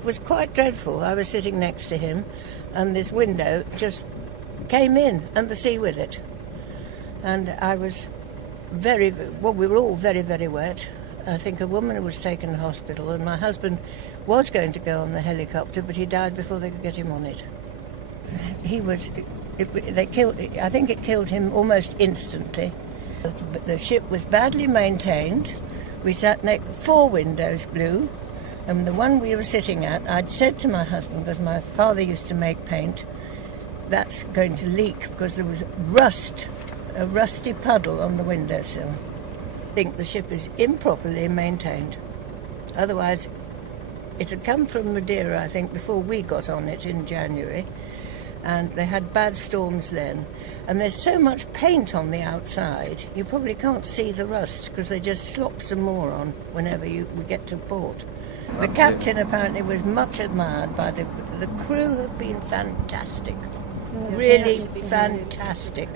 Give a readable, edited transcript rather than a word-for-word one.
It was quite dreadful. I was sitting next to him and this window just came in and the sea with it. And I was we were all very, very wet. I think a woman was taken to hospital and my husband was going to go on the helicopter, but he died before they could get him on it. I think it killed him almost instantly. But the ship was badly maintained. We sat next, 4 windows blew, and the one we were sitting at, I'd said to my husband, because my father used to make paint, that's going to leak because there was a rusty puddle on the windowsill. I think the ship is improperly maintained. Otherwise, it had come from Madeira, I think, before we got on it in January, and they had bad storms then. And there's so much paint on the outside, you probably can't see the rust because they just slop some more on whenever we get to port. The captain apparently was much admired by the crew have been fantastic, really fantastic.